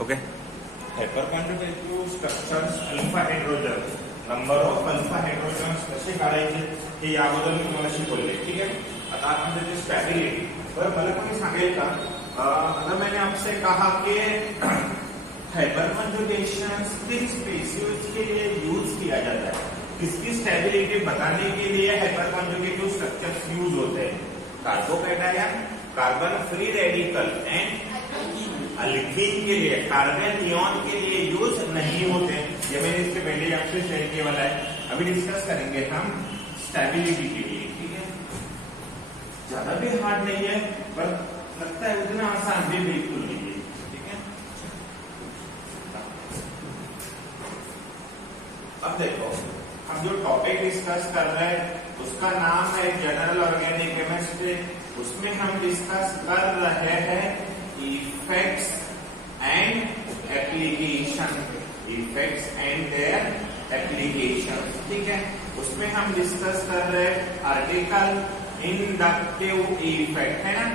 Okay, hyperconjugative structures alpha hydrogen, number of alpha hydrogens कसे काढायचे हे याबद्दल मी तुम्हाला शिकवले. ठीक है. आता आपण त्याची स्टॅबिलिटी पर मला कोणी सांगेल का, अगर मैंने आपसे कहा कि हाइपरकॉन्जुगेशन किस स्पीशीज के लिए यूज किया जाता है, किसकी स्टेबिलिटी बताने के लिए हाइपरकॉन्जुगेटिव स्ट्रक्चर्स यूज होते हैं. Carbocation, carbon free radical and alkyne के लिए, कार्बन नियॉन के लिए यूज नहीं होते. ये मैंने इसके पहले आपसे शेयर किया वाला है. अभी डिस्कस करेंगे हम स्टेबिलिटी के लिए. ठीक है, ज्यादा भी हार्ड नहीं है पर लगता है उतना आसान भी बिल्कुल नहीं है. ठीक है, अब देखो हम जो टॉपिक डिस्कस कर रहे हैं उसका नाम है जनरल ऑर्गेनिक केमिस्ट्री. उसमें हम डिस्कस कर रहे हैं effects and application, effects and their application. ठीक है, उसमें हम डिस्कस कर रहे हैं आर्टिकल इंडक्टिव इफेक्ट, है ना.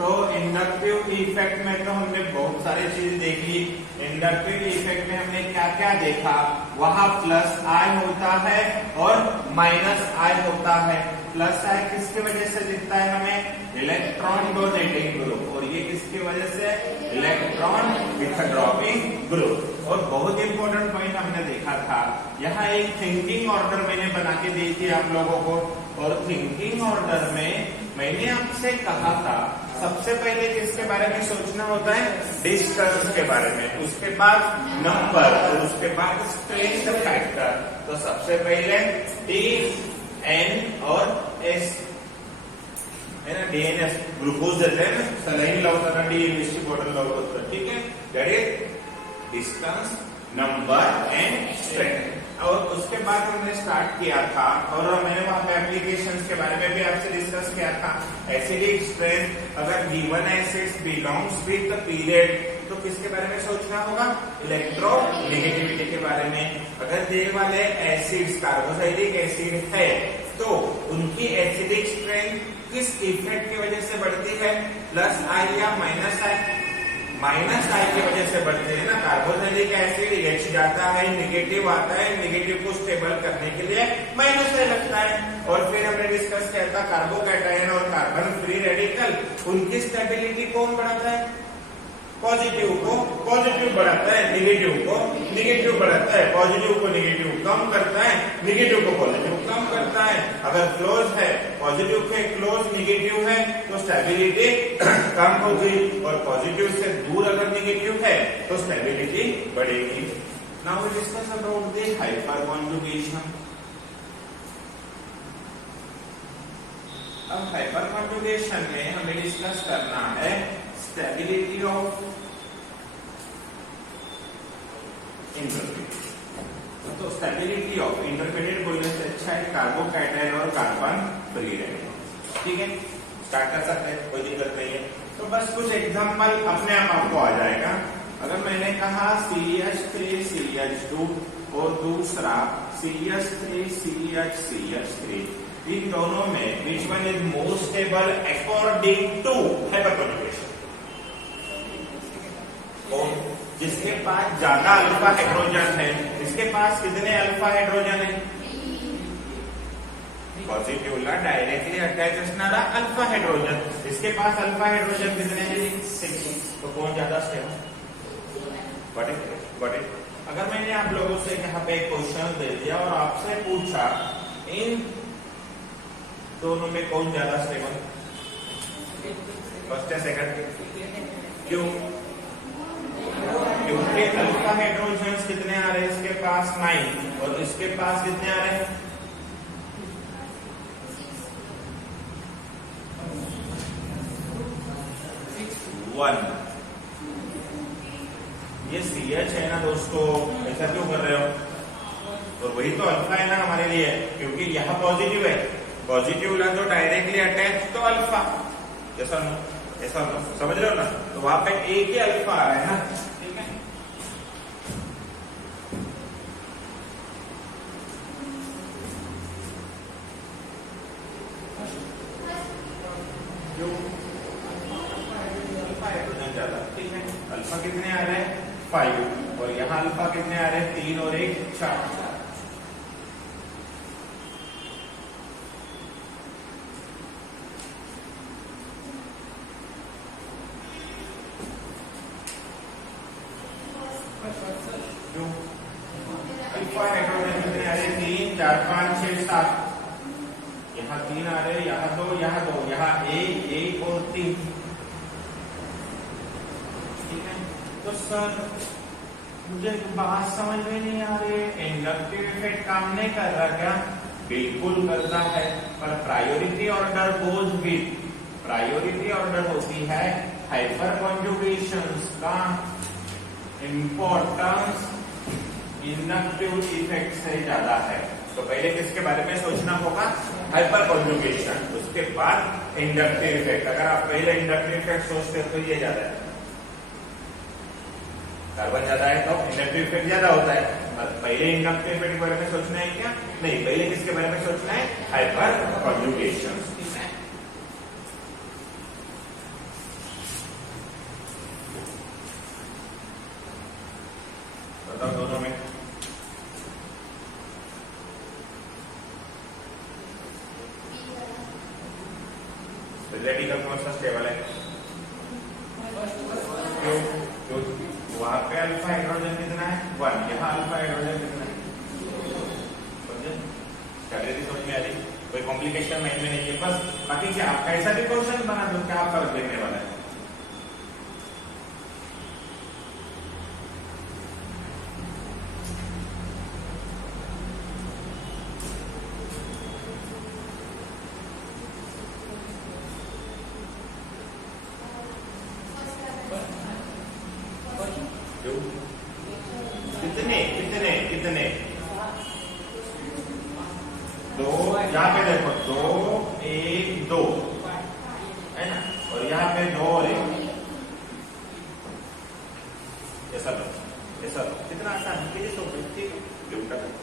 तो इंडक्टिव इफेक्ट में तो हमने बहुत सारी चीज देख ली. इंडक्टिव इफेक्ट में हमने क्या क्या देखा, वहां प्लस आई होता है और माइनस आई होता है. प्लस आई किसकी वजह से दिखता है हमें, इलेक्ट्रॉन डोनेटिंग ग्रुप, और ये किसकी वजह से, इलेक्ट्रॉन विथड्रॉइंग ग्रुप. और बहुत इंपॉर्टेंट पॉइंट हमने देखा था, यहाँ एक थिंकिंग ऑर्डर मैंने बना के दी थी आप लोगों को. और थिंकिंग ऑर्डर में मैंने आपसे कहा था सबसे पहले किसके बारे में सोचना होता है, डिस्टेंस के बारे में, उसके बाद नंबर और उसके बाद स्ट्रेंथ फैक्टर. तो सबसे पहले टी एन और एस, है ना. डीएनएस ग्लूकोज देते हैं ना, सलाइन लावताना डीएनएस ची बॉटल लावतात. ठीक है, that is distance, number and strength. और उसके बाद हमने स्टार्ट किया था और मैंने वहां पे एप्लीकेशंस के बारे में भी आपसे डिस्कस किया था. एसिडिक स्ट्रेंथ, अगर given acids belongs with the period तो किसके बारे में सोचना होगा, इलेक्ट्रोनेगेटिविटी के बारे में. अगर दे वाले एसिड्स कार्बोहाइड्रिक एसिड है तो उनकी एसिडिक स्ट्रेंथ किस इफेक्ट की वजह से बढ़ती है, प्लस आई या माइनस आई. माइनस आई की वजह से बढ़ते हैं ना. कार्बोहाइड्रिक एसिड एच जाता है, नेगेटिव आता है, नेगेटिव को स्टेबल करने के लिए माइनस आई लगता है. और फिर हमने डिस्कस किया था कार्बोकैटायन और कार्बन फ्री रेडिकल, उनकी स्टेबिलिटी कौन बढ़ाता है, पॉजिटिव को पॉजिटिव बढ़ाता है, नेगेटिव को नेगेटिव बढ़ाता है, पॉजिटिव को नेगेटिव कम करता है, नेगेटिव को पॉजिटिव कम करता है. अगर क्लोज है, पॉजिटिव के क्लोज नेगेटिव है तो स्टेबिलिटी कम होगी, और पॉजिटिव से दूर अगर नेगेटिव है तो स्टेबिलिटी बढ़ेगी. Now we discuss about the hyperconjugation. अब हाइपरकॉन्जुगेशन में हमें डिस्कस करना है स्टेबिलिटी ऑफ इंटरमीडिएट. तो स्टेबिलिटी ऑफ इंटरमीडिएट बोलने से अच्छा है कार्बोकैटायन और कार्बन फ्री रेडिकल. ठीक है, स्टार्ट कर सकते हैं, कोई दिक्कत नहीं है. तो बस कुछ एग्जांपल अपने आप आपको आ जाएगा. अगर मैंने कहा CH3 CH2 और दूसरा CH3 CH CH3, इन दोनों में which one is more stable according to hyperconjugation. जिसके पास ज्यादा अल्फा हाइड्रोजन है, इसके पास कितने अल्फा हाइड्रोजन है, पॉझिटिव्हला डायरेक्टली अटॅच असणारा अल्फा हाइड्रोजन. इसके पास अल्फा हाइड्रोजन कितने हैं, 6. तो कौन ज्यादा स्टेबल, गॉट इट. अगर मैंने आप लोगों से यहाँ पे क्वेश्चन दे दिया और आपसे पूछा इन दोनों में कौन ज्यादा स्टेबल, फर्स्ट या सेकंड, क्यों, क्योंकि अल्फा हाइड्रोजन कितने आ रहे हैं, इसके पास 9 और इसके पास कितने आ रहे हैं, 1. ये CH है ना दोस्तों, ऐसा क्यों कर रहे हो, और वही तो अल्फा है ना हमारे लिए, क्योंकि यहाँ पॉजिटिव है, पॉजिटिव ला जो डायरेक्टली अटैच तो अल्फा, ऐसा ना समझ रहे हो ना. तो वहां पे एक ही अल्फा आ रहा है ना. ठीक है, क्यों, अल्फा हाइड्रोजन ज्यादा. ठीक है, अल्फा कितने आ रहे हैं 5 और यहाँ अल्फा कितने आ रहे हैं 3 और 1 4। अल्फा हाइड्रोजन कितने आ रहे हैं 3 4 5 6 7। यहाँ 3 आ रहे हैं, यहाँ 2 यहाँ 2 यहाँ 1 और 3। ठीक है, तो सर मुझे बात समझ में नहीं आ रही है, इंडक्टिव इफेक्ट काम नहीं कर रहा क्या? बिल्कुल करता है, पर priority order goes with, priority order होती है हाइपर कॉन्जुगेशंस का इंपॉर्टेंस इंडक्टिव इफेक्ट से ज्यादा है। तो पहले किसके बारे में सोचना होगा? हाइपर कॉन्जुगेशन, उसके बाद इंडक्टिव इफेक्ट। अगर आप पहले इंडक्टिव इफेक्ट सोचते हो तो ये ज्यादा है, कार्बन ज्यादा है तो इंडक्टिव इफेक्ट ज्यादा होता है। पहले इंडक्टिव इफेक्ट के बारे में सोचना है क्या? नहीं, पहले किसके बारे में सोचना है? Hyper conjugation. बताओ दोनों में रेडिकल कौन सा स्टेबल है? क्यों? वहां पे अल्फा हाइड्रोजन कितना है 1, यहाँ अल्फा हाइड्रोजन कितना है? समझे? स्टेबिलिटी समझ में आ रही? कोई कॉम्प्लिकेशन माइंड में नहीं है, बस बाकी क्या आप ऐसा भी क्वेश्चन बना दो क्या आप फर्क देखने वाला है। कितने कितने कितने? 2, यहाँ पे देखो 2 1 2 है ना, और यहाँ पे 2 और 1। ऐसा लो, ऐसा लो, कितना आसान है। ठीक है, उल्टा करो।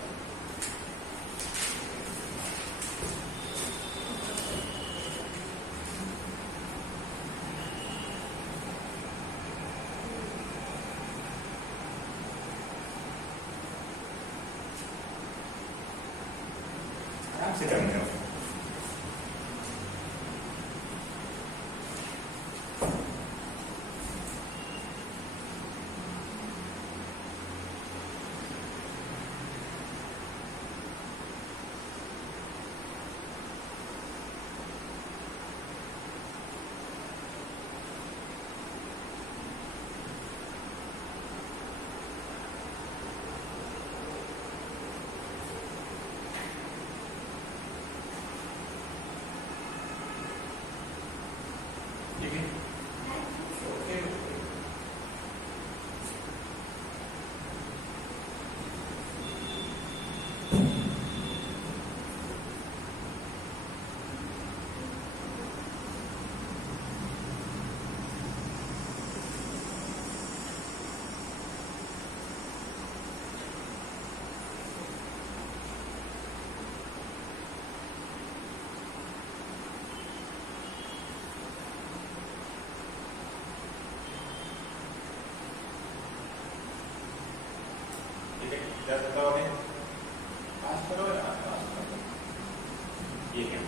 आराम से करने हो। ठीक है, ओके। क्या बताओगे? पास करो या पास करो? ये क्या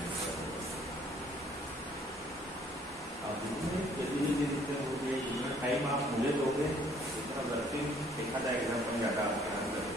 आप टाइम आप मुझे दोगे इतना गलती देखा जाए एग्जाम्पल ज्यादा आपके अंदर।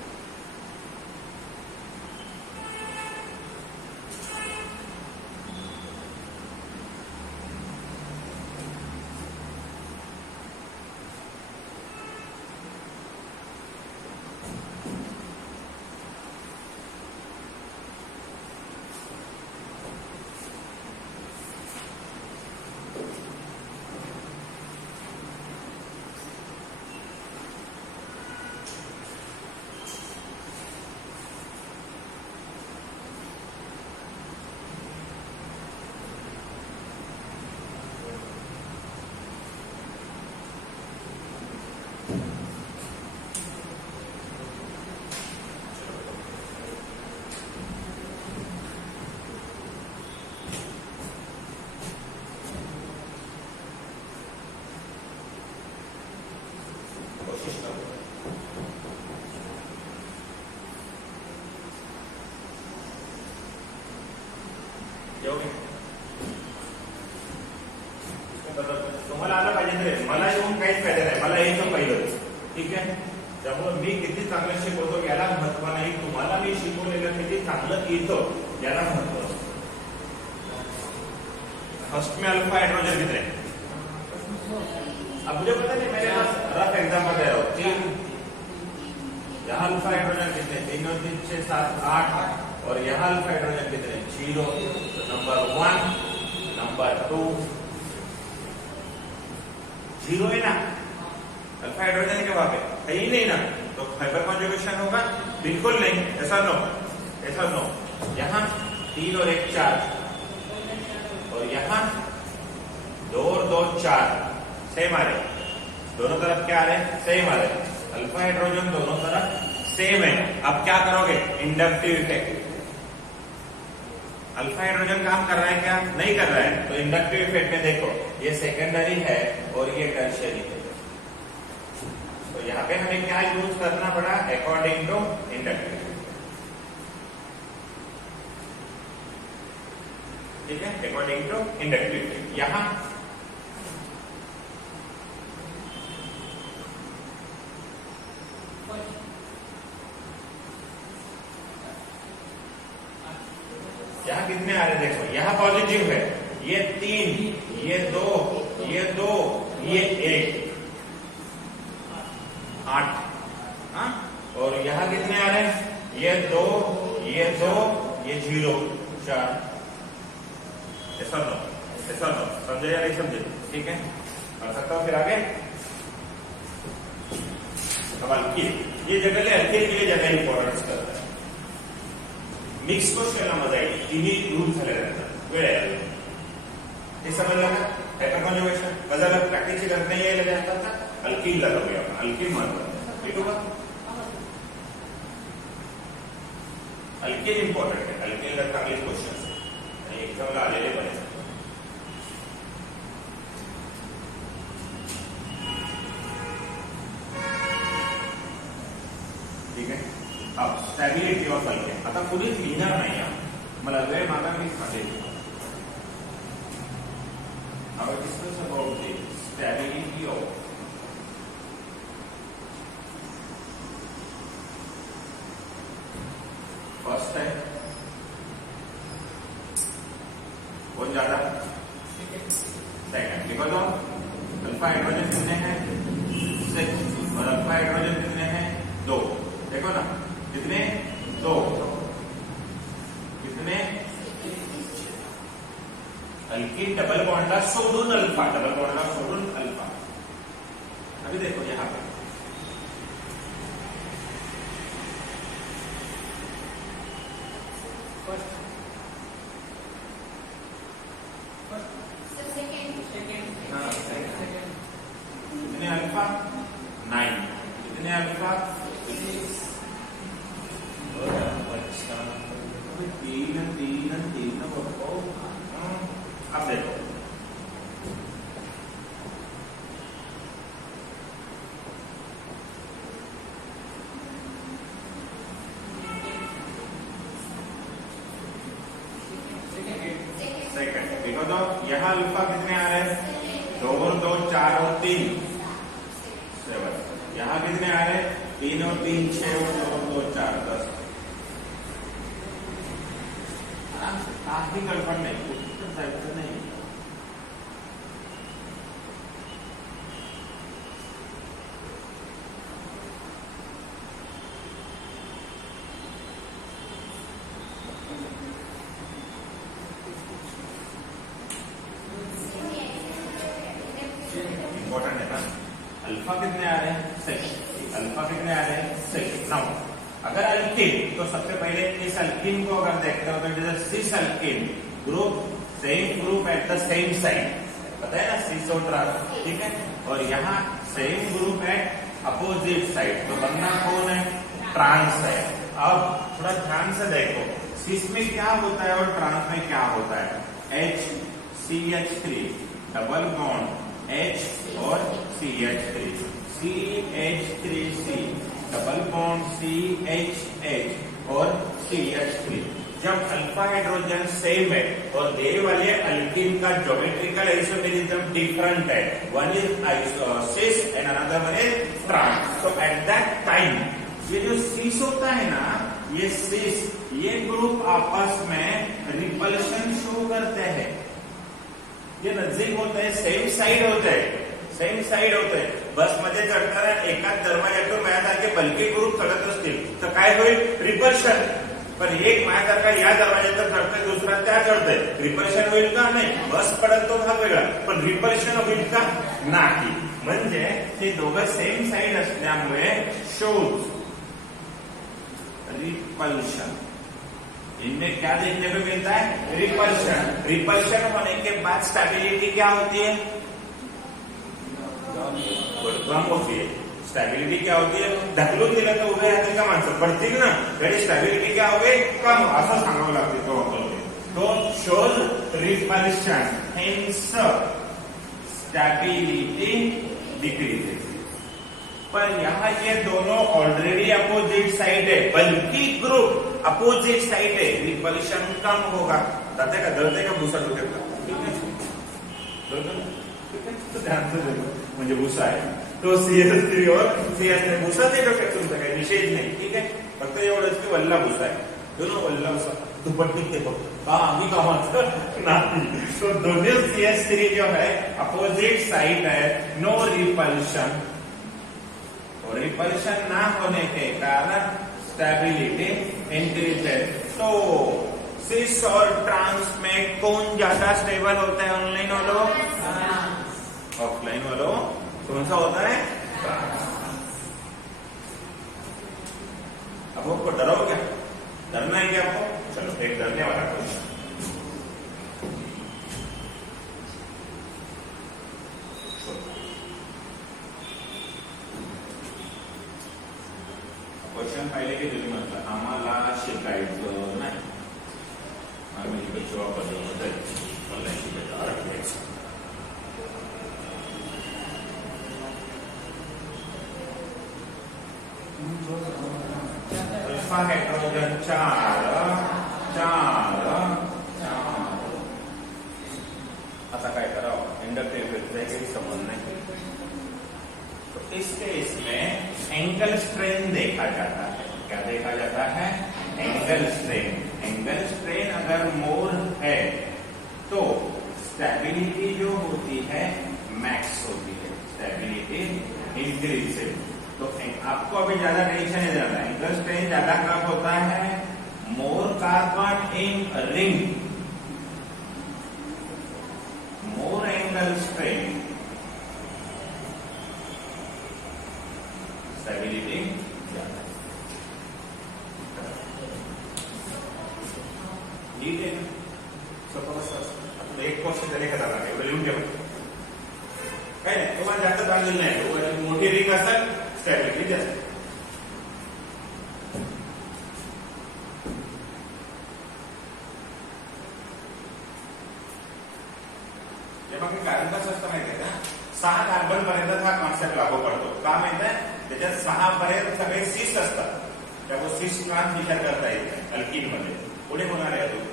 ठीक आहे. त्यामुळे मी किती चांगलं शिकवतो याला महत्व नाही, तुम्हाला मी शिकवलेलं किती चांगलं येतं याला महत्व असतं. फर्स्ट में अल्फा हाइड्रोजन कितने? अब मुझे पता नहीं, मेरे पास रफ एग्जाम्पल दे रहा हूं. 3 यहाँ अल्फा हाइड्रोजन कितने? 3 और 3 6 7 8 और यहाँ अल्फा हाइड्रोजन कितने? 0. तो नंबर 1 नंबर 2 0 है ना. अल्फा हाइड्रोजन के वहां पे है ही नहीं ना, तो फाइबर कॉन्जुगेशन होगा? बिल्कुल नहीं. ऐसा नो, ऐसा नो. यहाँ 3 और 1 4 और यहाँ 2 और 2 4 सेम आ रहे, दोनों तरफ क्या आ रहे? सेम आ रहे. अल्फा हाइड्रोजन दोनों तरफ सेम है. अब क्या करोगे? Inductive effect. अल्फा हाइड्रोजन काम कर रहा है क्या? नहीं कर रहा है. तो इंडक्टिव इफेक्ट में देखो, ये सेकेंडरी है और ये टर्शियरी है. तो यहाँ पे हमें क्या यूज करना पड़ा? According to inductive. ठीक है, अकॉर्डिंग टू इंडक्टिव. यहां कितने आ रहे? देखो यहां पॉजिटिव है, ये 3, ये 2, ये 2, ये 1 8. हाँ, और यहां कितने आ रहे हैं? ये 2, ये 2, ये 0 4. ऐसा नो, ऐसा नो. समझे या नहीं समझे? ठीक है, कर सकता हूं फिर आगे. अब ये जगह ले हल्के के लिए ज्यादा इंपॉर्टेंस करता है. मिक्स को शेला मजा येईल. तिन्ही रूल झाले जातात वेळ आहे. हे समजलं का? हायपर कॉन्जुगेशन बदल प्रॅक्टिसची गरज नाही यायला जातात ना. अल्कीन लागूया आपण. अल्कीन महत्वाचं भेटू का? अल्कीन इम्पॉर्टंट आहे. अल्कीनला चांगले क्वेश्चन आणि एक्झामला आलेले पण आहेत. ठीक आहे. अब स्टॅबिलिटी ऑफ अल्केन आता कुणीच लिहिणार नाही. मला वेळ मागा, मी सांगेल. Our discuss about the stability of first है कौन ज्यादा? Second. Because of alpha hydrogen कितने हैं? 6 और अल्फा हाइड्रोजन कितने हैं? 2. देखो ना कितने? 2. कितने? अल्कीन डबल बॉन्डला सोडून अल्फा, डबल बॉन्डला सोडून अल्फा. अभी देखो यहां पे कितने अल्फा? 9. कितने अल्फा? 3 अब देखो सेकंड. बिकॉज ऑफ यहाँ अल्फा कितने आ रहे हैं? 2 और 2 4 और 3 7. यहाँ कितने आ रहे हैं? 3 और 3 6 और 2 और 2 4 10. काफी गड़बड़ नहीं, नहीं. इंपॉर्टेंट है ना. अल्फा कितने आ रहे हैं? 6. अल्फा कितने आ रहे हैं? 6. नाउ अगर अल्कीन, तो सबसे पहले इस अल्कीन को अगर देखते हो तो it is sis alkyne group, same group at the same side. पता है ना, सिस और ट्रांस. ठीक है, और यहाँ same group at opposite side. तो बनना कौन है? ट्रांस है. अब थोड़ा ध्यान से देखो, सिस में क्या होता है और ट्रांस में क्या होता है? HCH3 डबल बॉन्ड H और CH3, CH3C double bond CHH और CH3. जब अल्फा हाइड्रोजन सेम है और दे वाले अल्कीन का ज्योमेट्रिकल आइसोमेरिज्म डिफरेंट है, one is cis and another one is trans, so at that time ये जो सिस होता है ना, ये सिस, ये ग्रुप आपस में रिपल्शन शो करते हैं, ये नजदीक होते हैं, सेम साइड होते हैं, सेम साइड होते हैं, बस मध्ये चढताना एकाच दरवाजातून माझ्यासारखे बल्की ग्रुप चढत असतील तर काय होईल, रिपल्शन. पण एक माझ्यासारखा या दरवाजातून चढतोय, दुसरा त्या चढतोय, रिपल्शन होईल का, नाही, बस पडत तो भाग वेगळा, पण रिपल्शन होईल का, नाही. म्हणजे ते दोघं सेम साइड असल्यामुळे शोज रिपल्शन. इनमें क्या देखने को मिलता है, रिपल्शन. रिपल्शन होने के बाद स्टेबिलिटी क्या होती है, कम होती है. स्टेबिलिटी क्या होती है, ढकलून दिलं तर उभे राहतील का माणसं, पडतील ना, त्याची स्टेबिलिटी क्या होते, कम, असं सांगावं लागते तो वापरते. तो shows repulsion, hence stability decreases. पर यहाँ ये दोनों ऑलरेडी अपोजिट साइड है, बल्कि ग्रुप अपोजिट साइड है, रिपल्शन कम होगा. जाते का, डरते का, भूसा डोक्यात का, तो ध्यान से देखो, म्हणजे भूसा आहे तो CH3 और CH3, भूसा नाही डोक्यात तुमचा काही विशेष नाही, ठीक आहे, फक्त एवढंच की वल्ला भूसा आहे, दोनों वल्ला भूसा दुपट्टी ते फक्त आम्ही कामाचं नाही. तो दोन्ही CH3 जो है अपोजिट साइड है, नो रिपल्शन. और रिपल्शन ना होने के कारण स्टेबिलिटी इंक्रीज है. तो सिस और ट्रांस में कौन ज्यादा स्टेबल होता है, ऑनलाइन वालों, ऑफलाइन वालों, कौन सा होता है, ट्रांस. अब आपको डरो क्या, डरना है क्या आपको, चलो एक डरने वाला क्वेश्चन. क्वेश्चन पाहिले की तुम्ही म्हटलं आम्हाला शिकायचं नाही, आम्ही शिकायचं वापरलं ऑनलाईन शिकायचं अर्थ घ्यायचं. अल्फा हाइड्रोजन 4 आता काय करावं, इंडक्टिव काही संबंध नाही. तो इस केस में एंगल स्ट्रेन देखा जाता है. क्या देखा जाता है, एंगल स्ट्रेन. एंगल स्ट्रेन अगर मोर है तो स्टेबिलिटी जो होती है मैक्स होती है, स्टेबिलिटी इंक्रीज. तो आपको अभी ज्यादा टेंशन नहीं लेना. एंगल स्ट्रेन ज्यादा कब होता है, more carbon in ring, more angle strain, stability ज्यादा. ठीक है, एक क्वेश्चन तरी का जाणार आहे, लिहून ठेवा. काय नाही, तुम्हाला जास्त ताण दिलं नाही, मोठी रिंग असेल स्टेबिलिटी जास्त. जेव्हा कारण कसं असतं माहितीये का, 6 कार्बन पर्यंत हा कॉन्सेप्ट लागू पडतो. का माहितीये, त्याच्यात 6 पर्यंत सगळे सिस असतात, त्यामुळे सिस ट्रान्स विचार करता येत अल्कीन मध्ये. पुढे होणार आहे तो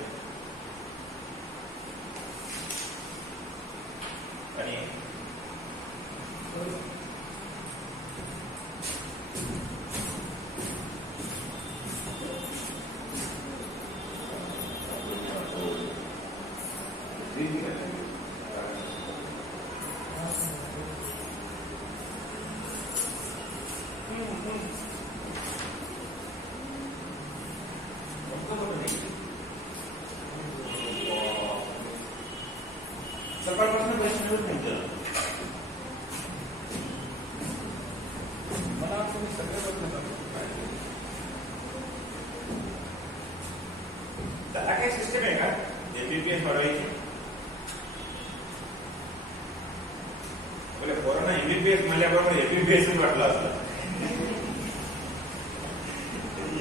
आणि सकाळपासून प्रश्न नाही मला तुम्ही सगळे त्याला काही सिस्टम आहे का एमबीबीएस वाढवायची? बोले पोरांना एमबीबीएस म्हणल्याबरोबर एमबीबीएस वाटलं असतं.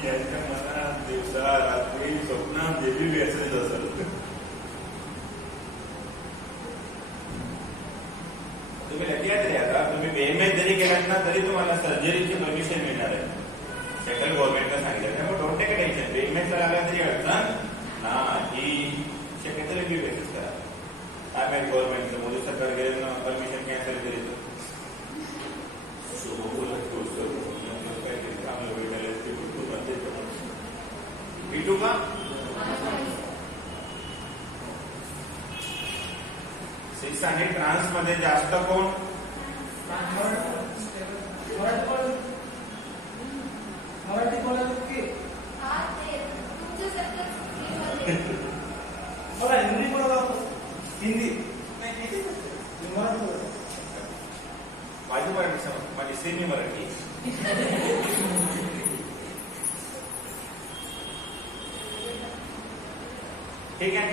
यांच्या मनात दिवसा रात्री स्वप्नात एमबीबीएस असेल. तुम्ही लक्षात द्या, आता तुम्ही बीएमएस जरी केलात ना तरी तुम्हाला सर्जरीची परमिशन मिळणार आहे. सेंट्रल गव्हर्नमेंटनं सांगितलं, त्यामुळे डोंट टेक टेन्शन. बीएमएस ला लागला तरी अडचण ही शक्यतो रिव्ह्यू बेसिस करा काय माहिती गव्हर्नमेंटचं मोदी सरकार गेले ना परमिशन कॅन्सल केली तर B2 का सिक्स आणि ट्रान्स मध्ये जास्त कोण मराठी बोलायचं की मला हिंदी बोला हिंदी मराठी बोला माझी मराठी समज माझी सेमी मराठी ठीक है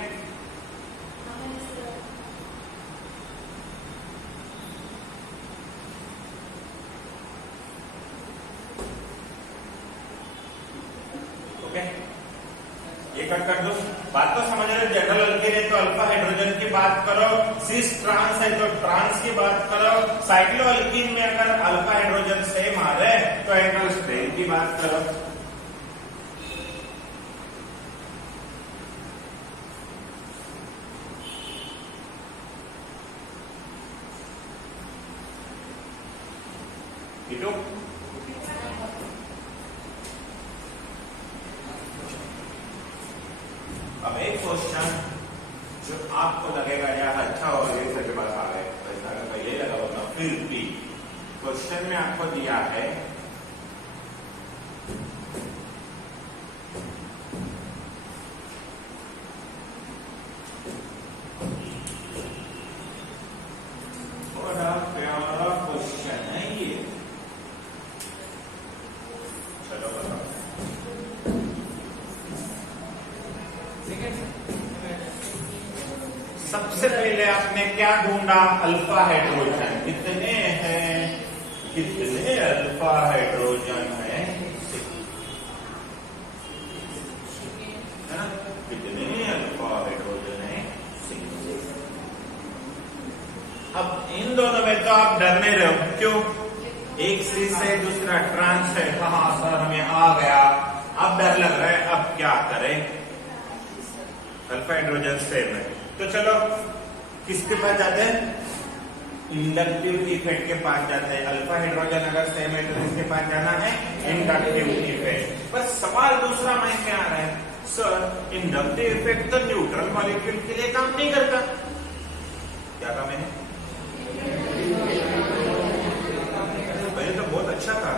ओके ये कट कर दो बात तो समझ रहे जनरल अल्केन है तो अल्फा हाइड्रोजन की बात करो सिस ट्रांस है तो ट्रांस की बात करो साइक्लो अल्कीन में अगर अल्फा हाइड्रोजन सेम आ रहे तो एंगल स्ट्रेन की बात करो ठीक है अब एक क्वेश्चन जो आपको लगेगा यार अच्छा होगा ये सबके पास आ गए पैसा अगर पहले लगा होता फिर भी क्वेश्चन में आपको दिया है बड़ा प्यारा क्वेश्चन है ये चलो बताओ सबसे पहले आपने क्या ढूंढा अल्फा हाइड्रोजन कितने हैं कितने अल्फा हाइड्रोजन है ना कितने अल्फा हाइड्रोजन है अब इन दोनों में तो आप डर नहीं रहे हो क्यों एक सिस है दूसरा ट्रांस है हाँ सर हमें आ गया अब डर लग रहा है अब क्या करें अल्फा हाइड्रोजन सेम है तो चलो किसके पास जाते हैं इंडक्टिव इफेक्ट के पास जाते हैं अल्फा हाइड्रोजन अगर सेम है तो किसके पास जाना है इंडक्टिव इफेक्ट पर सवाल दूसरा माइंड में आ रहा है सर इंडक्टिव इफेक्ट तो न्यूट्रल मॉलिक्यूल के लिए काम नहीं करता क्या कहा मैंने पहले तो बहुत अच्छा था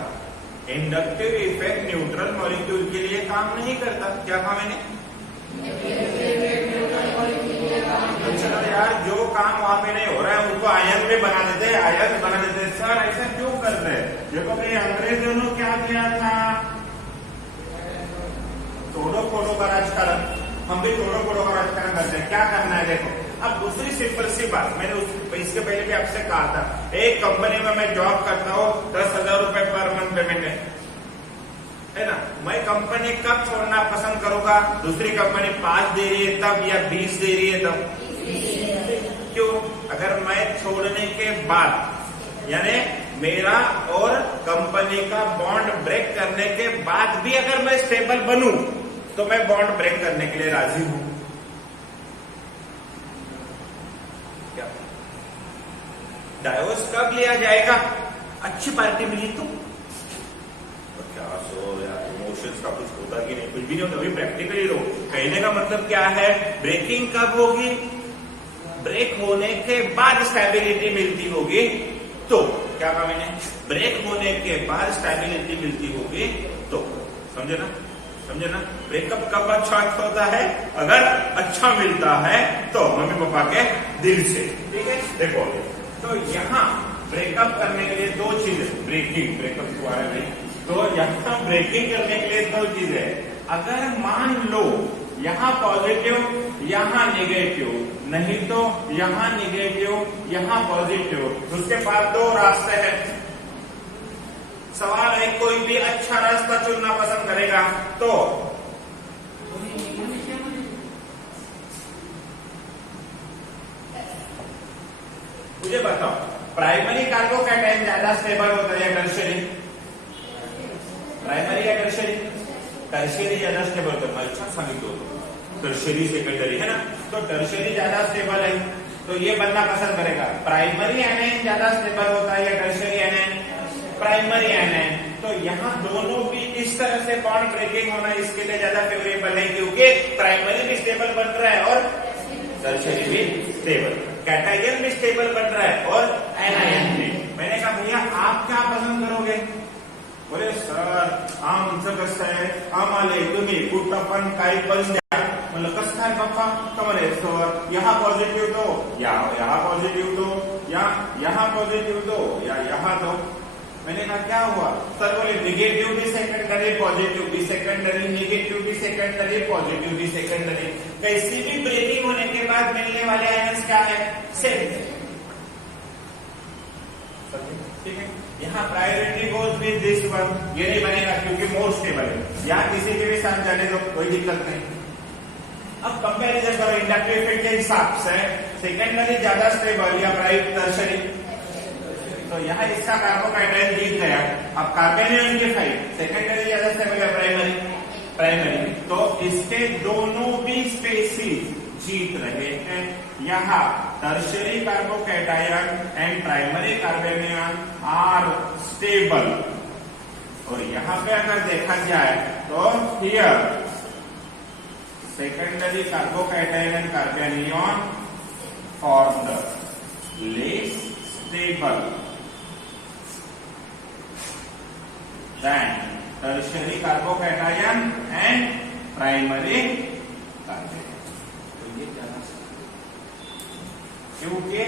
इंडक्टिव इफेक्ट न्यूट्रल मॉलिक्यूल के लिए काम नहीं करता क्या कहा मैंने चलो यार जो काम वहां पे नहीं हो रहा है उनको आयन में बना देते हैं आयन बना देते हैं सर ऐसा क्यों कर रहे हैं देखो भाई अंग्रेजों ने क्या किया था तोड़ो का राजकारण हम भी तोड़ो का राजकारण करते हैं क्या करना है देखो अब दूसरी सिंपल सी बात मैंने इसके पहले भी आपसे कहा था एक कंपनी में मैं जॉब करता हूँ 10,000 रुपए पर मंथ पेमेंट है ना मैं कंपनी कब छोड़ना पसंद करूंगा दूसरी कंपनी 5 दे रही है तब या 20 दे रही है तब क्यों अगर मैं छोड़ने के बाद यानी मेरा और कंपनी का बॉन्ड ब्रेक करने के बाद भी अगर मैं स्टेबल बनूं तो मैं बॉन्ड ब्रेक करने के लिए राजी हूं क्या डाइवोर्स कब लिया जाएगा अच्छी पार्टी मिली तो क्या सो यार इमोशंस का कुछ होता कि नहीं कुछ भी नहीं होता अभी प्रैक्टिकली रहो कहने का मतलब क्या है ब्रेकिंग कब होगी ब्रेक होने के बाद स्टेबिलिटी मिलती होगी तो क्या कहा मैंने ब्रेक होने के बाद स्टेबिलिटी मिलती होगी तो समझे ना ब्रेकअप कब अच्छा होता है अगर अच्छा मिलता है तो मम्मी पापा के दिल से ठीक है देखो तो यहाँ ब्रेकअप करने के लिए दो चीजें ब्रेकअप के बारे में तो यहाँ ब्रेकिंग करने के लिए दो चीजें अगर मान लो यहाँ पॉजिटिव यहाँ निगेटिव नहीं तो यहाँ निगेटिव यहाँ पॉजिटिव उसके बाद दो रास्ते हैं सवाल है कोई भी अच्छा रास्ता चुनना पसंद करेगा तो मुझे बताओ प्राइमरी कार्बोकैटायन ज्यादा स्टेबल होता है या टर्शियरी प्राइमरी या टर्शियरी ज्यादा स्टेबल होतं मला छान सांगितलं होतं टर्शियरी सेकेंडरी है ना, तो टर्शियरी ज्यादा स्टेबल है, तो ये बनना पसंद करेगा। प्राइमरी एनायन ज्यादा स्टेबल होता है या टर्शियरी एनायन? Primary anion. तो यहाँ दोनों भी इस तरह से बॉन्ड ब्रेकिंग होना इसके लिए ज्यादा फेवरेबल है, क्योंकि प्राइमरी भी स्टेबल बन रहा है और टर्शियरी भी स्टेबल, कैटायन भी स्टेबल बन रहा है और एनायन भी। मैंने कहा भैया आप क्या पसंद करोगे? बोले सर आमचं कसं आहे, आम्हाला तुम्ही कुठं पण काही पण द्या। म्हणलं कसं काय बाप्पा? तर म्हणे सर यहाँ पॉझिटिव्ह दो, यहाँ पॉझिटिव्ह दो, यहाँ पॉझिटिव्ह दो, यहाँ दो। मैंने कहा क्या हुआ? सर बोले निगेटिव भी सेकेंडरी, पॉजिटिव भी सेकेंडरी, निगेटिव भी सेकेंडरी, पॉजिटिव भी सेकेंडरी। कैसी भी ब्रेकिंग होने के बाद मिलने वाले आयंस क्या है? सेम। ठीक है, यहाँ priority goes with this one, ये नहीं बनेगा क्योंकि मोर स्टेबल है। यहाँ किसी के भी साथ जाने दो, कोई दिक्कत नहीं। अब कंपैरिजन करो इंडक्टिव इफेक्ट के हिसाब से, सेकेंडरी ज्यादा स्टेबल या टर्शियरी? तो यहाँ इसका कार्बोकैटायन जीत गया। अब कार्बेनियन की फाइट, सेकेंडरी ज्यादा स्टेबल है प्राइमरी, तो इसके दोनों भी स्पेसीज जीत रहे हैं। यहाँ tertiary carbocation and primary carbanion are stable, और यहाँ पे अगर देखा जाए तो here secondary carbocation and carbanion formed less stable than tertiary carbocation and primary carbocation। तो ये क्या था? क्योंकि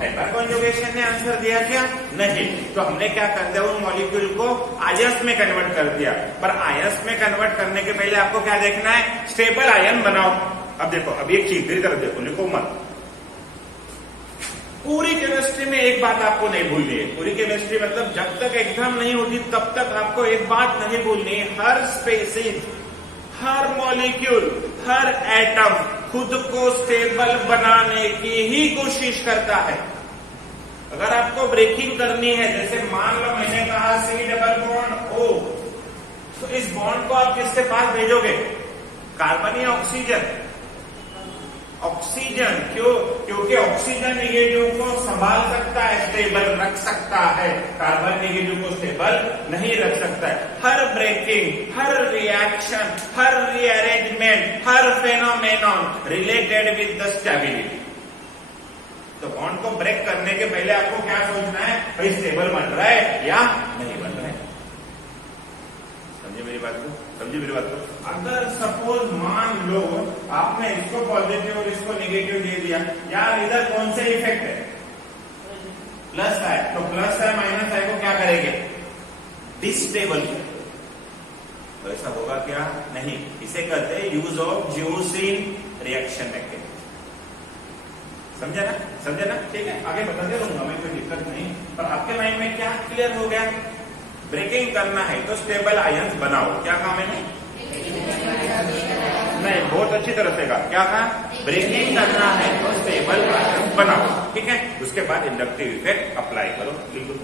हाइपर कॉन्जुगेशन ने आंसर दिया क्या? नहीं। तो हमने क्या कर दिया, उन मॉलिक्यूल को आयंस में कन्वर्ट कर दिया। पर आयंस में कन्वर्ट करने के पहले आपको क्या देखना है? स्टेबल आयन बनाओ। अब देखो, अब एक चीज मेरी तरफ देखो, लिखो मत। पूरी केमिस्ट्री में एक बात आपको नहीं भूलनी है। पूरी केमिस्ट्री मतलब जब तक एग्जाम नहीं होती तब तक आपको एक बात नहीं भूलनी है, हर स्पेसीज, हर मॉलिक्यूल, हर एटम खुद को स्टेबल बनाने की ही कोशिश करता है। अगर आपको ब्रेकिंग करनी है, जैसे मान लो मैंने कहा C डबल बॉन्ड O, तो इस बॉन्ड को आप किसके पास भेजोगे? कार्बन या ऑक्सीजन? ऑक्सीजन। क्यों? क्योंकि ऑक्सीजन नेगेटिव को संभाल सकता है, स्टेबल रख सकता है, कार्बन नेगेटिव को स्टेबल नहीं रख सकता है। हर ब्रेकिंग, हर रिएक्शन, हर रीअरेंजमेंट, हर phenomenon related with the stability. तो बॉन्ड को ब्रेक करने के पहले आपको क्या सोचना है? भाई स्टेबल बन रहा है या नहीं बन रहा है। समझे मेरी बात को? समझे मेरी बात को? अगर सपोज मान लो आपने इसको पॉजिटिव और इसको नेगेटिव दे दिया, यार इधर कौन से इफेक्ट है? प्लस है, तो प्लस है माइनस है को क्या करेंगे? डिस्टेबल। तो ऐसा होगा क्या? नहीं। इसे कहते हैं यूज ऑफ ज्यूसिन रिएक्शन मैकेनिज्म। समझा ना? समझा ना? ठीक है, आगे बताते रहूंगा मैं, कोई दिक्कत नहीं। पर आपके माइंड में क्या क्लियर हो गया? ब्रेकिंग करना है तो स्टेबल आयंस बनाओ। क्या कहा मैंने? नहीं, बहुत अच्छी तरह से कहा। क्या कहा? ब्रेकिंग करना है तो स्टेबल आयंस बनाओ। ठीक है, उसके बाद इंडक्टिव इफेक्ट अप्लाई करो। बिल्कुल।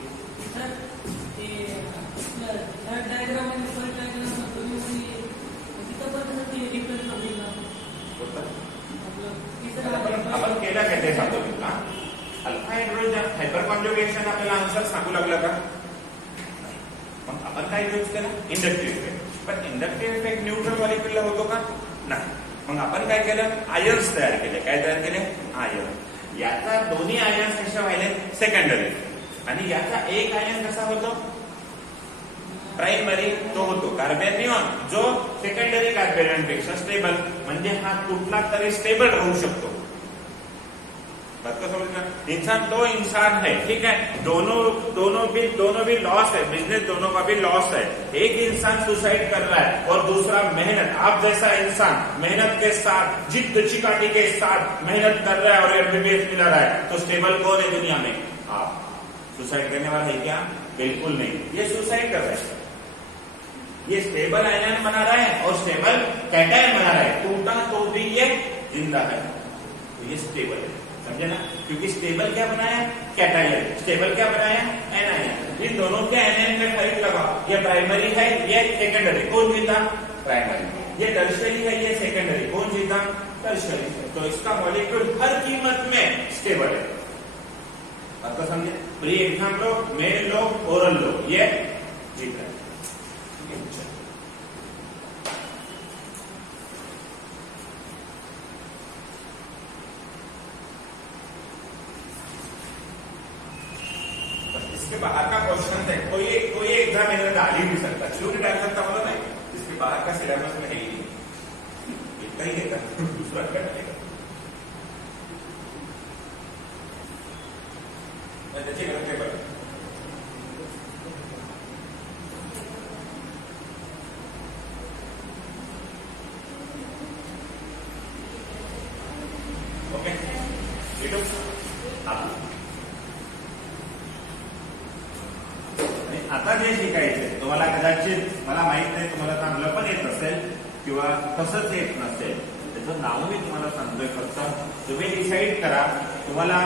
आपण केला काय ते सांगतो तुला। अल्फा हायड्रोजन हायपर कॉन्जुगेशन आपल्याला आन्सर सांगू लागला का? मग आपण काय यूज केला? Inductive effect. पण इंडक्टिव्ह इफेक्ट न्यूट्रल मॉलिक्यूलला होतो का? नाही। मग आपण काय केलं? आयन्स तयार केले। काय तयार केले? आयन। याचा दोन्ही आयन्स कशा व्हायले? सेकंडरी। आणि याचा एक आयन कसा होतो? प्राइमरी। तो होतो कार्बेनियन, जो सेकंडरी कार्बेनियन पेक्षा स्टेबल, म्हणजे हा कुठला तरी स्टेबल राहू शकतो। बात को समझना? इंसान दो इंसान है, ठीक है, दोनों भी लॉस है, बिजनेस दोनों का भी लॉस है। एक इंसान सुसाइड कर रहा है और दूसरा मेहनत, आप जैसा इंसान मेहनत के साथ, जिद्द चिकाटी के साथ मेहनत कर रहा है और एमबीबीएस मिला रहा है, तो स्टेबल कौन है दुनिया में? आप। सुसाइड करने वाला है क्या? बिल्कुल नहीं। ये सुसाइड कर रहा है, ये स्टेबल आयन बना रहा है और स्टेबल कैटायन बना रहा है। टूटा तो भी ये जिंदा है, तो ये स्टेबल है। समझे ना? क्योंकि स्टेबल क्या बनाया? कैटायन। स्टेबल क्या बनाया? एनायन। इन दोनों के एनायन में फाइट लगा। ये प्राइमरी है, ये सेकेंडरी। कौन जीता? प्राइमरी। ये टर्शियरी है, ये सेकेंडरी। कौन जीता? टर्शियरी। तो इसका मॉलिक्यूल हर कीमत में स्टेबल है। आपको समझे? प्री एग्जाम लो, मेन लो, ओरल लो, ये जीत है। इसके बाहर का क्वेश्चन है, कोई एग्जाम इन्हें डाल ही नहीं सकता, क्यों नहीं डाल सकता बोलो नहीं? इसके बाहर का सिलेबस में है ही नहीं, इतना ही देता, दूसरा क्या डालेगा? देखिए गलत पेपर ओके, आता जे शिकायचंय तुम्हाला, कदाचित मला माहित नाही तुम्हाला चांगलं पण येत असेल किंवा तसंच येत नसेल, त्याचं नाव मी तुम्हाला सांगतोय. फक्त तुम्ही डिसाईड करा, तुम्हाला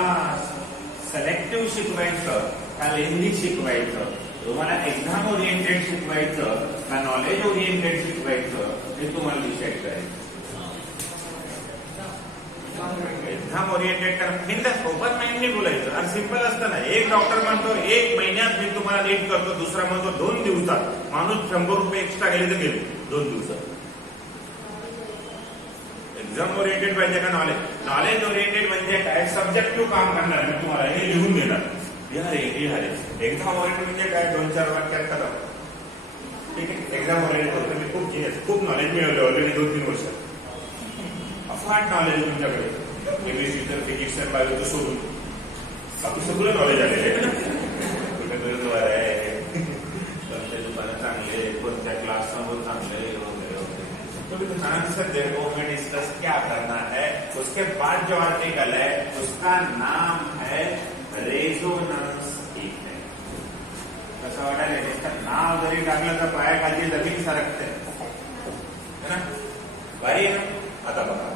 सिलेक्टिव्ह शिकवायचं का लेंदी शिकवायचं, तुम्हाला एक्झाम ओरिएंटेड शिकवायचं का नॉलेज ओरिएंटेड शिकवायचं, हे तुम्हाला डिसाईड करायचं. एक्झाम ओरिएंटेड करा, बिंदास सोबत माइंडने बोलायचं आणि सिंपल असतं ना. एक डॉक्टर म्हणतो 1 महिन्यात मी तुम्हाला नीट करतो, दुसरा म्हणतो 2 दिवसात. माणूस 100 रुपये एक्स्ट्रा गेले तर गेले 2 दिवसात. एक्झाम ओरिएंटेड पाहिजे का नॉलेज ओरिएंटेड म्हणजे काय? सब्जेक्टिव्ह काम करणार मी तुम्हाला, हे लिहून देणार, लिहारे. एक्झाम ओरिएंटेड म्हणजे काय? 2-4 वाक्यात करा, ठीक आहे. एक्झाम ओरिएंटेड होतं मी खूप नॉलेज मिळवलं ऑलरेडी 2-3 वर्ष. अफाट नॉलेज तुमच्याकडे, केमिस्ट्री तर फिजिक्स आणि बायो सोडून आपलं सगळं नॉलेज आलेलं आहे ना. कुठे आहे, कोणत्या दुकानं चांगले, कोणत्या क्लास समोर चांगले वगैरे वगैरे. तो भी तो खाना सकते हैं, वो में डिस्कस क्या करना है. उसके बाद जो आर्टिकल है उसका नाम है रेजोनन्स इफेक्ट. कसं वाटायला त्याचं नाव जरी टाकलं तर पाया खाली जमीन सरकते है ना. भारी है ना. आता बघा,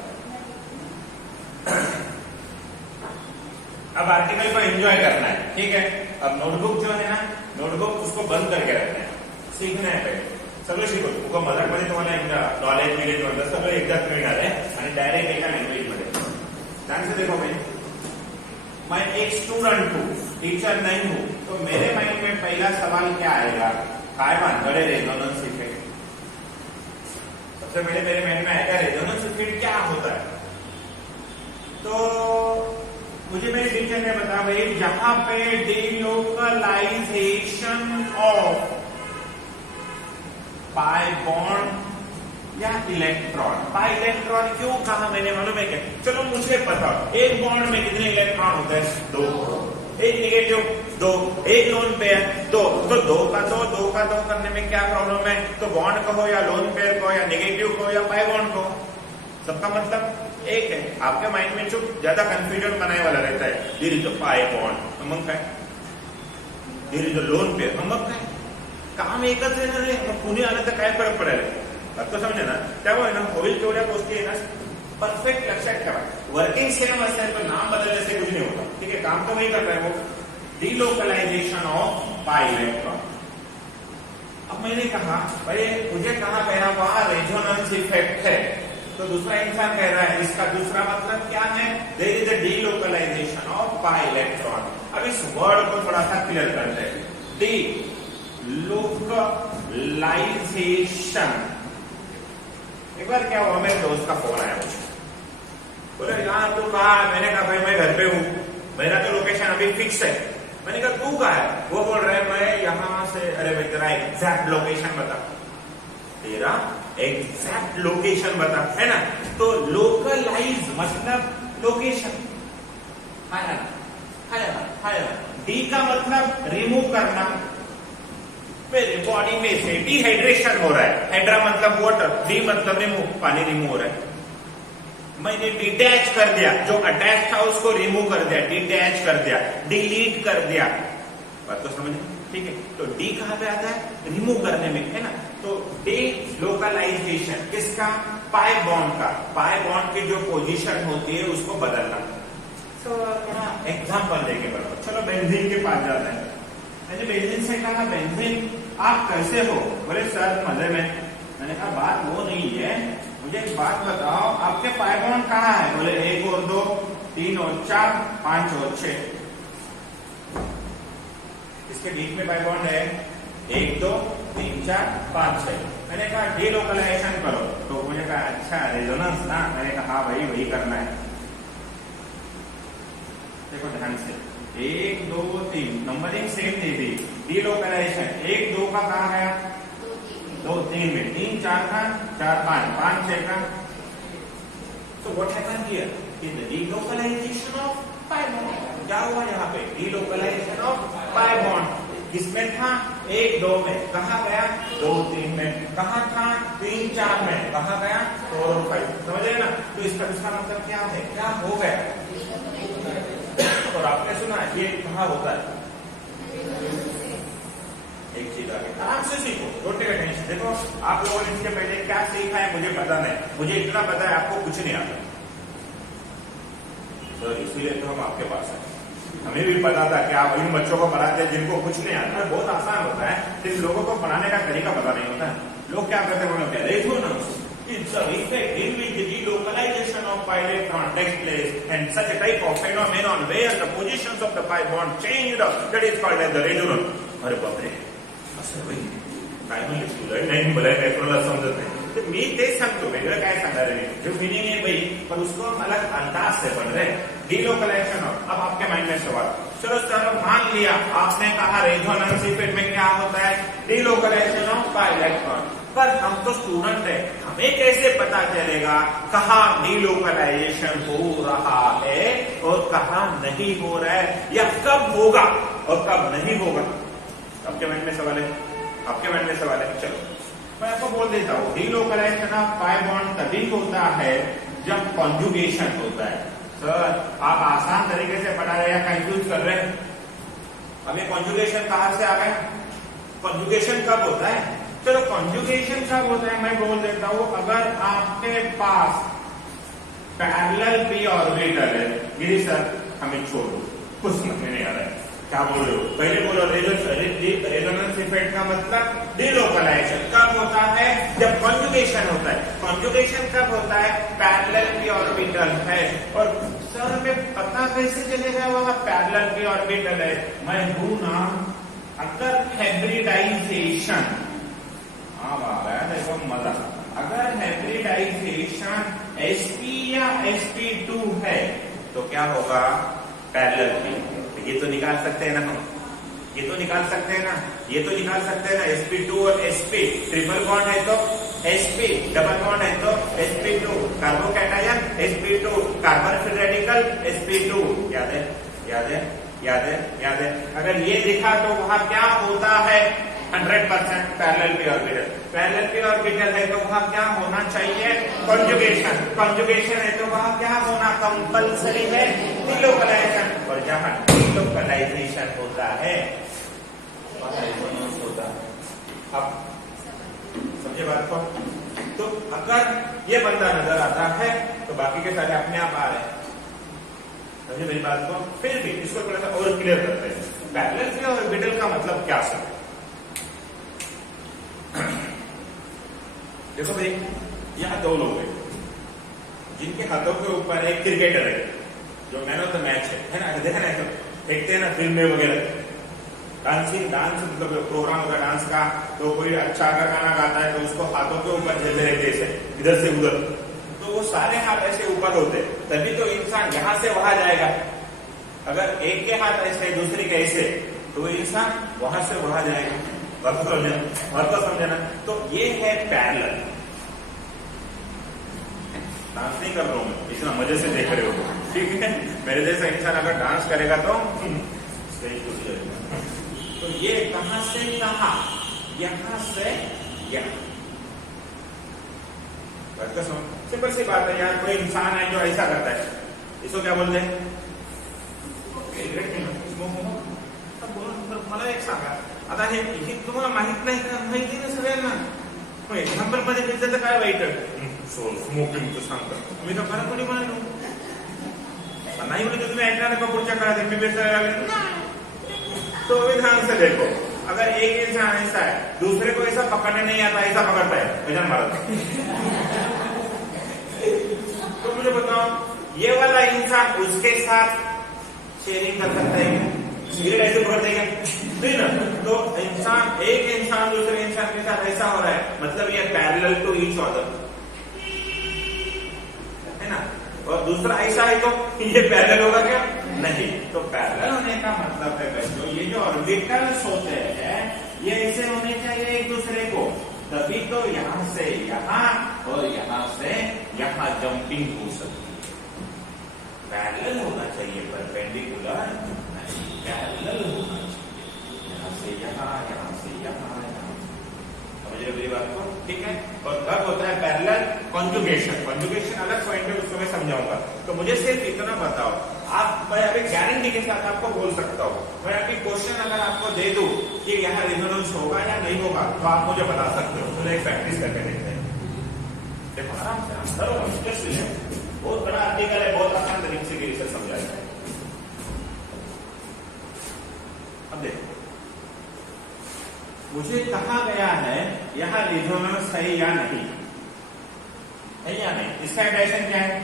अब आर्टिकल को एंजॉय करना है, ठीक है. अब नोटबुक जो है ना, नोटबुक उसको बंद करके रखना है, सीखना है पहले. सगळं शिकवतो उगा मजाकमध्ये तुम्हाला एकदा नॉलेज मिळेल म्हणतात, सगळं एकदाच मिळणार आहे आणि डायरेक्ट एका लँग्वेज मध्ये. ध्यान से देखो भाई, मैं एक स्टूडेंट हूँ, टीचर नहीं हूँ, तो मेरे माइंड में पहला सवाल क्या आएगा? काय भानगड है रेजोनेंस इफेक्ट? सबसे पहले मेरे माइंड में आएगा रेजोनेंस इफेक्ट क्या होता है. तो मुझे मेरे टीचर ने बताया भाई, जहां पे डिलोकलाइजेशन ऑफ पाई बॉन्ड या इलेक्ट्रॉन. पाई इलेक्ट्रॉन क्यों कहा मैंने मालूम है क्या? चलो मुझे पता, एक बॉन्ड में कितने इलेक्ट्रॉन होते हैं? 2. एक निगेटिव 2, एक लोन पेयर 2. तो 2 का 2 करने में क्या प्रॉब्लम है? तो बॉन्ड कहो या लोन पेयर को या निगेटिव को या पाई बॉन्ड को, सबका मतलब एक है. आपके माइंड में जो ज्यादा कन्फ्युजन बनाने वाला रहता है, there is a pi bond, मग काय? There is a lone pair, मग काय? काम एकच आहे ना रे. मग कुणी आलं तर काय फरक पडेल? आता समजे ना. त्यामुळे ना होईल तेवढ्या गोष्टी आहे ना परफेक्ट लक्षात ठेवा. वर्किंग सेम असेल तो नाम बदलने से कुछ नहीं होता, ठीक है. काम तो वही कर रहा है वो, डिलोकलाइजेशन ऑफ पाई इलेक्ट्रॉन. अब मैंने कहा भाई मुझे कहा गया वहां रेजोनेंस इफेक्ट है, तो दूसरा इंसान कह रहा है इसका दूसरा मतलब क्या है? There is a delocalisation of pi electron. अब इस वर्ड को थोड़ा सा क्लियर करते हैं. डिलोकलाइजेशन. एक बार क्या हुआ, मेरे दोस्त का फोन आया मुझे, बोले यहाँ तू कहा? मैंने कहा भाई मैं घर पे हूँ, मेरा तो लोकेशन अभी फिक्स है. मैंने कहा तू कहा है? वो बोल रहे हैं मैं यहाँ से. अरे भाई तेरा एग्जैक्ट लोकेशन बता, तेरा एग्जैक्ट लोकेशन बता, है ना. तो लोकलाइज मतलब लोकेशन, है ना. डी का मतलब रिमूव करना. मेरे बॉडी में से डिहाइड्रेशन हो रहा है, हाइड्रा मतलब वाटर, डी मतलब रिमूव, पानी रिमूव हो रहा है. मैंने डिटैच कर दिया, जो अटैच था उसको रिमूव कर दिया, डिटैच कर दिया, डिलीट कर दिया. बात तो समझे, ठीक है. तो डी कहां पे आता है? रिमूव करने में, है ना. तो डी लोकलाइजेशन किसका? पाई बॉन्ड का. पाई बॉन्ड की जो पोजीशन होती है उसको बदलना. तो एग्जाम्पल देके बराबर. चलो बेंजीन के पास जाते हैं. मैंने बेंजीन से कहा बेंजीन आप कैसे हो? बोले सर मजे में. मैंने कहा बात वो नहीं है, मुझे एक बात बताओ, आपके पाई बॉन्ड कहाँ है? बोले 1 और 2, 3 और 4, 5 और 6। इसके बीच में पाई बॉन्ड है 1 2 3 4 5 6। मैंने कहा डीलोकलाइजेशन करो, तो मुझे कहा अच्छा रेजोनेंस ना। मैंने कहा हाँ भाई वही करना है। देखो ध्यान से, 1 2 3 नंबरिंग सेम दे दी। डीलोकलाइजेशन 1 2 का कहाँ है? 2 3 में, 3 4 का, 4 5 5 6 का। तो what happened here in the delocalisation of pi bond? क्या हुआ यहाँ पे? डीलोकलाइजेशन ऑफ पाई बॉन्ड किसमें था? 1 2 में। कहाँ गया? 2 3 में। कहाँ था? 3 4 में। कहाँ गया? 4 और 5। समझ रहे ना? तो इसका मतलब क्या है? क्या हो गया? और आपने सुना ये कहाँ होता है? एक चीज आगे आराम से सीखो, डोंट टेक टेंशन। देखो आप लोगों ने इसके पहले क्या सीखा है मुझे पता नहीं, मुझे इतना पता है आपको कुछ नहीं आता। तो इसीलिए तो हम आपके पास हैं। हमें भी पता था कि आप इन बच्चों को पढ़ाते हैं जिनको कुछ नहीं आता। बहुत आसान होता है, लेकिन लोगों को पढ़ाने का तरीका पता नहीं होता है। लोग क्या करते हैं? Resonance is the effect in which the delocalization of pi electron takes place, and such a type of phenomenon where the positions of the pi bond changed, that is called as the resonance. अरे बाप रे, असं भाई काय म्हणजे तुला नाही मला इलेक्ट्रॉनला समजत नाही। तो मी तेच सांगतो, वेगळं काय सांगणार आहे? जो मीनिंग है भाई, पर उसको हम अलग अंदाज से पढ़ रहे। डीलोकलाइजेशन ऑफ, अब आपके माइंड में सवाल, चलो सर मान लिया आपने कहा रेजोनेंस इफेक्ट में क्या होता है? Delocalisation of pi electron. पर हम तो स्टूडेंट है, हमें कैसे पता चलेगा कहाँ डीलोकलाइजेशन हो रहा है और कहाँ नहीं हो रहा है, या कब होगा और कब नहीं होगा? आपके माइंड में सवाल है? आपके माइंड में सवाल है? चलो मैं आपको बोल देता हूँ, डीलोकलाइजेशन ऑफ पाई बॉन्ड तभी होता है जब कॉन्जुगेशन होता है। सर आप आसान तरीके से पढ़ा रहे हैं या कंफ्यूज कर रहे हैं? अब ये कॉन्जुगेशन कहाँ से आ गया? कॉन्जुगेशन कब होता है? चलो कॉन्जुगेशन कब होता है मैं बोल देता हूँ। अगर आपके पास पैरेलल पी ऑर्बिटल है, गिरी सर हमें छोड़ो, कुछ समझ में नहीं आ रहा है, क्या बोल रहे हो? पहले बोलो रेजोनेंस इफेक्ट का मतलब डीलोकलाइजेशन कब होता है? जब कॉन्जुगेशन होता है। कॉन्जुगेशन कब होता है? पैरेलल पी ऑर्बिटल है। और सर हमें पता कैसे चलेगा वहां पैरेलल पी ऑर्बिटल है? मैं हूं ना, अगर हाइब्रिडाइजेशन, देखो मजा, अगर हाइब्रिडाइजेशन sp या sp2 है तो क्या होगा? Parallel P. ये तो निकाल सकते हैं ना हम, ये तो निकाल सकते हैं ना, ये तो निकाल सकते हैं ना। sp2 और sp ट्रिपल बॉन्ड है तो sp, डबल बॉन्ड है तो sp2, carbocation sp2, carbon free radical sp2। याद है? याद है? याद है? याद है? अगर ये दिखा तो वहां क्या होता है? 100% parallel P orbital. Parallel P orbital है तो वहां क्या होना चाहिए? कॉन्जुगेशन। कॉन्जुगेशन है तो वहां क्या होना कंपल्सरी है? डीलोकलाइजेशन। और जहां डीलोकलाइजेशन होता है वहां रेजोनेंस होता है। अब समझे बात को? तो अगर ये बंदा नजर आता है तो बाकी के सारे अपने आप आ रहे हैं। समझे मेरी बात को? फिर भी इसको थोड़ा सा और क्लियर करते हैं। पैरेलल पी ऑर्बिटल का मतलब क्या सर? देखो भाई, यहाँ 2 लोग हैं जिनके हाथों के ऊपर एक क्रिकेटर है जो मैन ऑफ द मैच है ना? देखा ना, तो देखते हैं ना फिल्म में वगैरह, डांस मतलब प्रोग्राम होगा डांस का, तो कोई अच्छा का गाना गाता है तो उसको हाथों के ऊपर जैसे रहते ऐसे इधर से उधर, तो वो सारे हाथ ऐसे ऊपर होते, तभी तो इंसान यहाँ से वहां जाएगा। अगर एक के हाथ ऐसे दूसरे के ऐसे, तो इंसान वहां से वहां जाएगा। बात को समझना। तो ये है पैरेलल। डांस नहीं कर रहा हूं मैं, इतना मजे से देख रहे हो, ठीक है? मेरे जैसा इंसान अगर डांस करेगा तो सही खुश रहेगा। तो ये कहां से कहां? यहां से यहां। सिंपल सी बात है यार, कोई इंसान है जो ऐसा करता है, इसको क्या बोलते हैं? मला एक सांगा, आता हे तुम्हाला माहित नाही का? माहिती ना सगळ्यांना। एक्झाम्पल मध्ये घेतलं तर काय वाईट? स्मोकिंग सांगतात, मी तर खरं कोणी म्हणालो नाही, म्हणजे तुम्ही ऐकणार का पुढच्या काळात MBBS करायला लागले? तो ध्यान से देखो, अगर एक इंसान ऐसा है, दूसरे को ऐसा पकड़ने नहीं आता, ऐसा पकड़ता है, वजन मारता है। तो मुझे बताओ, ये वाला इंसान उसके साथ शेयरिंग कर सकता है क्या? सिगरेट ऐसे पकड़ते हैं क्या? नहीं ना। तो इंसान, एक इंसान दूसरे इंसान के साथ ऐसा हो रहा है, मतलब ये पैरेलल टू ईच अदर है ना। और दूसरा ऐसा है तो ये पैरेलल होगा क्या? नहीं। तो पैरेलल होने का मतलब है बच्चों, ये जो ऑर्बिटल्स होते हैं ये ऐसे होने चाहिए एक दूसरे को, तभी तो यहां से यहां और यहां से यहां जंपिंग हो सकती है। पैरेलल होना चाहिए, परपेंडिकुलर नहीं, पैरेलल होना चाहिए, यहां से यहां, यहां से यहां, समझ रहे मेरी बात को? ठीक है। और कब होता है पैरेलल? कॉन्जुगेशन। कॉन्जुगेशन अलग पॉइंट है, उसको मैं समझाऊंगा। तो मुझे सिर्फ इतना बताओ, आप, मैं अभी गारंटी के साथ आपको बोल सकता हूँ, मैं अभी क्वेश्चन अगर आपको दे दूं कि यहाँ रेजोनेंस होगा या नहीं होगा, तो आप मुझे बता सकते हो। तो एक प्रैक्टिस करके देखते हैं। देखो आराम से, आप करो, बहुत बड़ा आर्टिकल है, बहुत आसान तरीके से रिसर्च समझाएगा। अब देखो, मुझे कहा गया है यहाँ रेजोनेंस है या नहीं है या नहीं। इसका डायरेक्शन क्या है?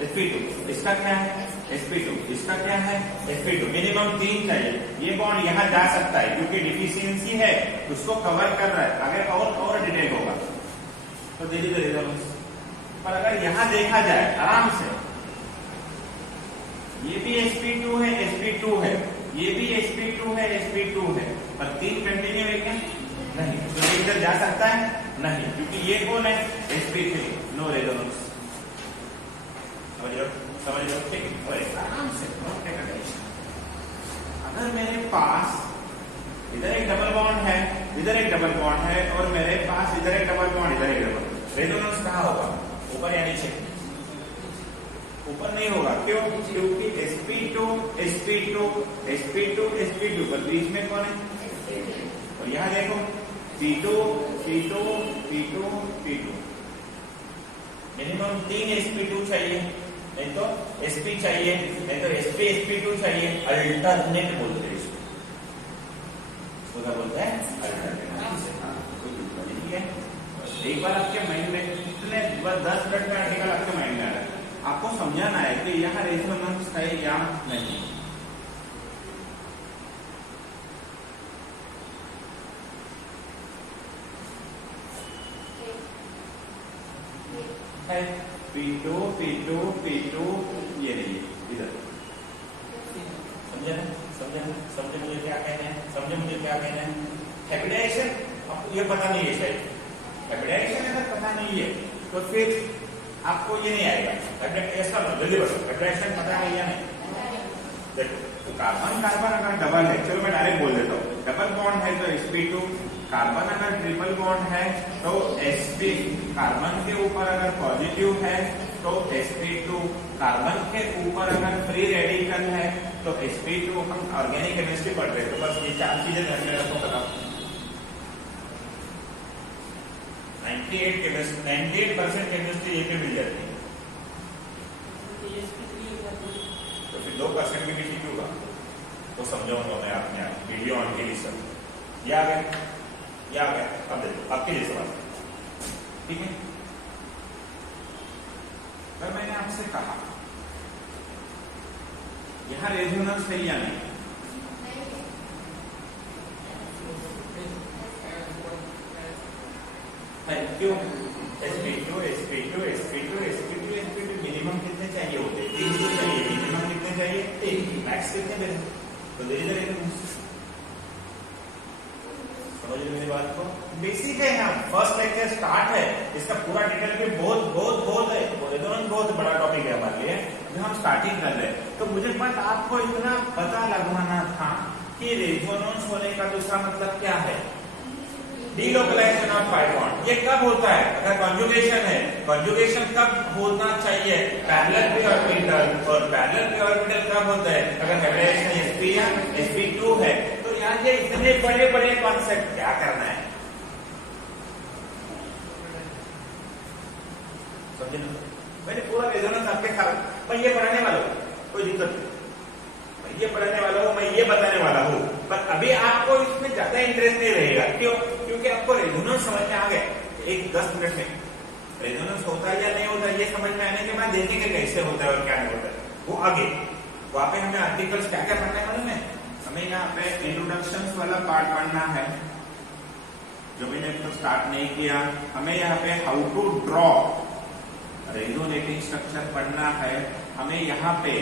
sp2। इसका क्या है? sp2। इसका क्या है? sp2। मिनिमम 3 चाहिए। ये बॉन्ड यहाँ जा सकता है क्योंकि डिफिशियंसी है, उसको कवर कर रहा है। अगर और डिटेल होगा तो दे दीजिए रेजोनेंस। पर अगर यहाँ देखा जाए आराम से, ये भी sp2 है, sp2 है, ये भी sp2 है, sp2 है, पर 3 कंटिन्यू है क्या? नहीं। तो ये इधर जा सकता है? नहीं, क्योंकि ये कौन है? sp3। No resonance. समझ लो ठीक है। आराम से अगर मेरे पास इधर एक डबल बॉन्ड है, इधर एक डबल बॉन्ड है, और मेरे पास इधर एक डबल बॉन्ड, इधर एक डबल, रेजोनेंस कहाँ होगा? ऊपर या नीचे? ऊपर नहीं होगा। क्यों? क्योंकि sp2 sp2 sp2 sp2 पर बीच में कौन है? और यहाँ देखो p2 p2 p2 p2। Minimum 3 sp2 चाहिए, नहीं तो sp चाहिए, नहीं तो sp sp2 चाहिए। अल्टरनेट बोलते हैं इसको, क्या बोलते हैं? अल्टरनेट। ठीक है। एक बार आपके माइंड में इतने 10 मिनट का आर्टिकल आपके माइंड में आ रहा है, आपको समझाना है कि यहाँ रेजोनेंस है या नहीं। है P2 P2 P2, ये नहीं है इधर। समझे मुझे क्या कहना है? समझे मुझे क्या कहना है? हैबिटेशन आपको ये पता नहीं है, शायद हैबिटेशन अगर पता नहीं है तो फिर आपको ये नहीं आएगा। ऐसा जल्दी बढ़ो, हैबिटेशन पता है या नहीं? देखो, तो कार्बन कार्बन अगर डबल है, चलो मैं डायरेक्ट बोल देता हूँ, डबल बॉन्ड है तो sp2। कार्बन अगर ट्रिपल बॉन्ड है तो sp। कार्बन के ऊपर अगर पॉजिटिव है तो sp2। कार्बन के ऊपर अगर फ्री रेडिकल है तो sp2। हम ऑर्गेनिक केमिस्ट्री पढ़ रहे हैं, तो बस ये 4 चीजें ध्यान में रखो। बताओ 98% केमिस्ट्री ये पे मिल जाती है, तो फिर 2% की भी ठीक होगा। तो समझाऊंगा मैं आपने वीडियो ऑन के लिए सब। ये आ गया। अब देखो आपके लिए सवाल, ठीक है। अगर मैंने आपसे कहा यहाँ रेजोनेंस है या नहीं, है क्यों? sp2 sp2 sp2 sp2 sp2 minimum कितने चाहिए होते? 3 तो चाहिए। मिनिमम कितने चाहिए? 3। मैक्स कितने देते? तो दे दीजिए। समझ रहे मेरी बात को? बेसिक है, यहाँ फर्स्ट लेक्चर स्टार्ट है, इसका पूरा डिटेल पे बहुत है, रेजोनेंस बहुत बड़ा टॉपिक है हमारे लिए, जो हम स्टार्टिंग कर रहे हैं। तो मुझे बस आपको इतना पता लगवाना था कि रेजोनेंस होने का दूसरा मतलब क्या है? Delocalisation of pi bond. ये कब होता है? अगर कॉन्जुगेशन है। कॉन्जुगेशन कब होना चाहिए? पैरेलल पे ऑर्बिटल। और पैरेलल पे ऑर्बिटल कब होता है? अगर हैबिटेशन sp या sp2 है। तो यहाँ से इतने बड़े बड़े कॉन्सेप्ट क्या करना है? समझे ना? मैंने पूरा रेजोनेंस आपके साथ, मैं ये पढ़ाने वाला हूँ, कोई दिक्कत नहीं, मैं ये पढ़ाने वाला हूँ, मैं ये बताने वाला हूँ। पर अभी आपको इसमें ज्यादा इंटरेस्ट नहीं रहेगा। क्यों? क्योंकि आपको रेजोनेंस समझ में आ गया। एक 10 मिनट में रेजोनेंस होता है या नहीं होता है ये समझ में आने के बाद देखेंगे कैसे होता है और क्या नहीं होता है वो आगे। वहां पे हमें आर्टिकल्स क्या क्या पढ़ना है मालूम है? हमें यहाँ पे इंट्रोडक्शन वाला पार्ट पढ़ना है जो मैंने अब तक स्टार्ट नहीं किया। हमें यहाँ पे how to draw resonating structure पढ़ना है। हमें यहाँ पे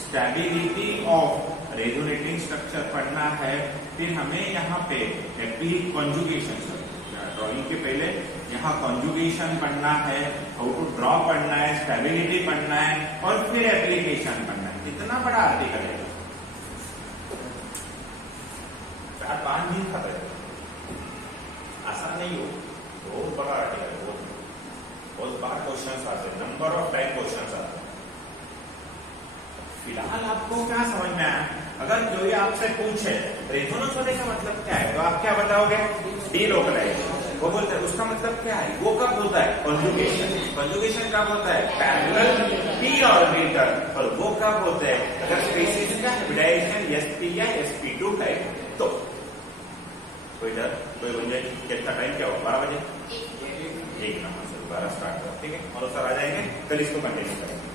स्टेबिलिटी ऑफ रेजोनेटिंग स्ट्रक्चर पढ़ना है। फिर हमें यहाँ पे कॉन्जुगेशन, ड्रॉइंग के पहले यहाँ कॉन्जुगेशन पढ़ना है, हाउ टू ड्रॉ पढ़ना है, स्टेबिलिटी पढ़ना है और फिर एप्लीकेशन पढ़ना है। कितना बड़ा आर्टिकल है, 4-5 दिन का है, आसान नहीं हो। बहुत बड़ा आर्टिकल है, बहुत बार क्वेश्चन आते हैं, नंबर ऑफ टाइप क्वेश्चन आते हैं। फिलहाल आपको क्या समझ में आया? अगर कोई आपसे पूछे रेजोनेंस होने का मतलब क्या है तो आप क्या बताओगे? डीलोकलाइजेशन। वो बोलते हैं उसका मतलब क्या है? वो कब होता है? कॉन्जुगेशन। कॉन्जुगेशन कब होता है? Parallel P orbital. और वो कब होता है? अगर स्पेसिस का हाइब्रिडाइजेशन sp या sp2 है तो। कोई डर कोई बंदे कितना टाइम क्या हो? 12 बजे 1 नंबर से 12 स्टार्ट करो, ठीक है? और सर आ जाएंगे, कल इसको कंटिन्यू करेंगे।